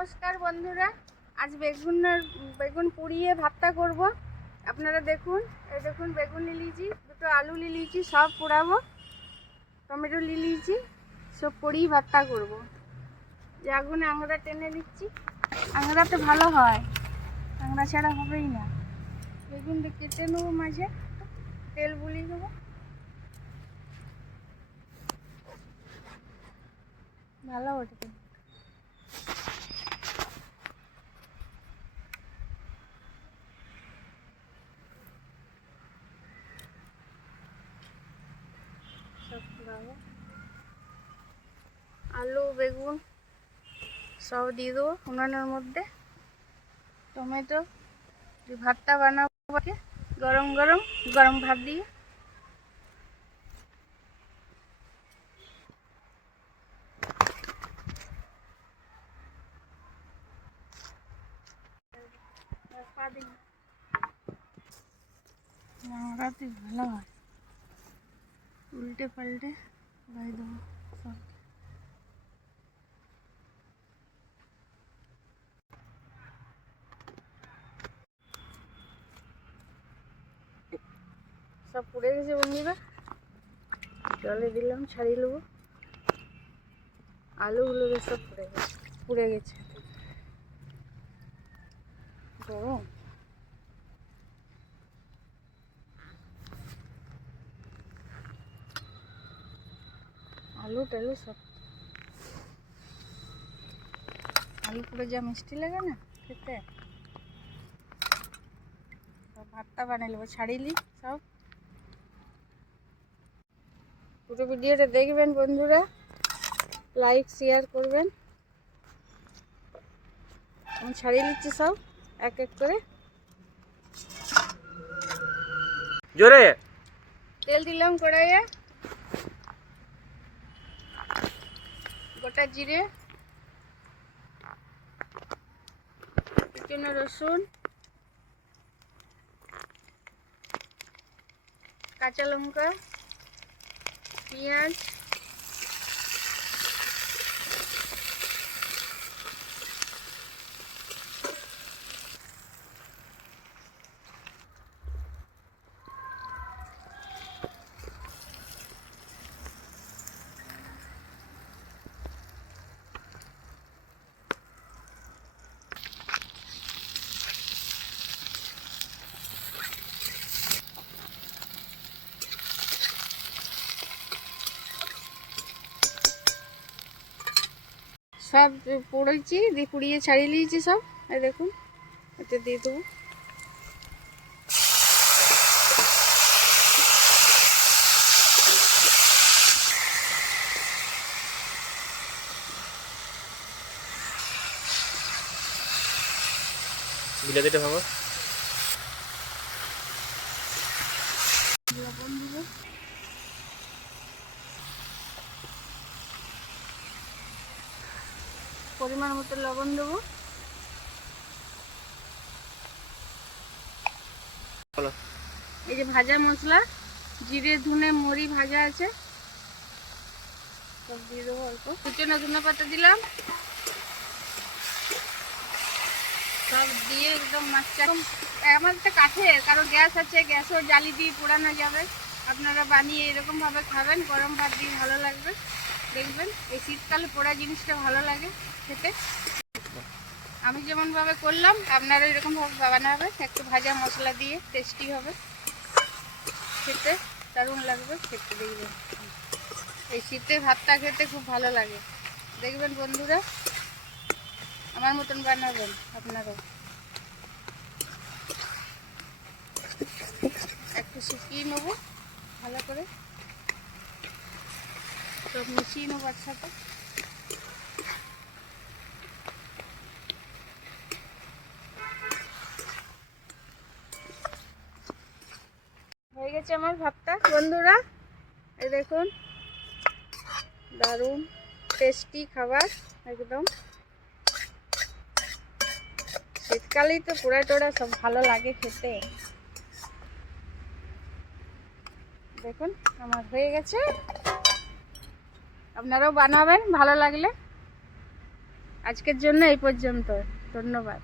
নমস্কার বন্ধুরা, আজ বেগুনের, বেগুন পুড়িয়ে ভাতটা করব। আপনারা দেখুন, এই দেখুন বেগুন লিয়েছি দুটো আলু লিয়েছি সব পোড়াবো, টমেটো লিয়েছি সব পুড়িয়ে ভাতটা করব। যে আগুনে আংড়া টেনে নিচ্ছি। আংড়াতে ভালো হয় আংড়া ছাড়া হবেই না। বেগুনটা কেটে নেব মাঝে, তেল বুলিয়ে দেবো। ভালো ওঠে সব পোড়াবো আলু, বেগুন সব দিয়ে দেবো উনানের মধ্যে। টমেটো ভাতটা বানাবো গরম গরম গরম ভাত দিয়ে। ভালো হয়। উল্টে পাল্টে গাই দেবো। সব সব পুড়ে গেছে বন্ধুরা। জলে দিলাম, ছাড়িয়ে নেব। আলুগুলো সব পুড়ে গেছে পুড়ে গেছে। গরম। আলু টালু সব। আলু পুরো যা মিষ্টি লাগে না খেতে। ভাতটা বানিয়ে নেব ছাড়িলি সব। পুরো ভিডিওটা দেখবেন বন্ধুরা। লাইক শেয়ার করবেন। আমি ছাড়িয়ে নিচ্ছি সব এক এক করে। জোরে। তেল দিলাম কড়াইয়ে। গোটা জিরে। কুচনো রসুন। কাঁচা লঙ্কা। পেঁয়াজ সব পড়েছি, দিয়ে পুড়িয়ে ছাড়িয়ে নিয়েছি সব। এই দেখুন এতে দিয়ে দেবো। বিলাতিটা ভাঙো লবণ দেবো পরিমাণ মতো লবণ দেবো। এই যে ভাজা মশলা জিরে ধনে মরি ভাজা আছে। সব দিয়ে দেবো অল্প। কুচনো ধনে পাতা দিলাম। সব দিয়ে একদম মাছটা আমার তো কাঠের কারও গ্যাস আছে গ্যাসও জ্বালি দিয়ে পোড়ানো যাবে। আপনারা বানিয়ে এরকমভাবে খাবেন, গরম ভাত দিয়ে ভালো লাগবে। দেখবেন, এই শীতকালে পোড়া জিনিসটা ভালো লাগে খেতে। আমি যেমনভাবে করলাম, আপনারা এরকমভাবে বানাবেন একটু ভাজা মশলা দিয়ে টেস্টি হবে। খেতে দারুণ লাগবে, খেতে দেখবেন। এই শীতে ভাতটা খেতে খুব ভালো লাগে। দেখবেন বন্ধুরা, আমার মতন বানাবেন আপনারাও। একটু শুকিয়ে নেব। ভালো করে সব মিশিয়ে নেব একসাথে। হয়ে গেছে আমার ভাতটা। বন্ধুরা, এই দেখুন, দারুণ টেস্টি খাবার, একদম। শীতকালেই তো পোড়া টোড়া সব ভালো লাগে খেতে। দেখুন আমার হয়ে গেছে। আপনারাও বানাবেন ভালো লাগলে। আজকের জন্য এই পর্যন্ত। ধন্যবাদ।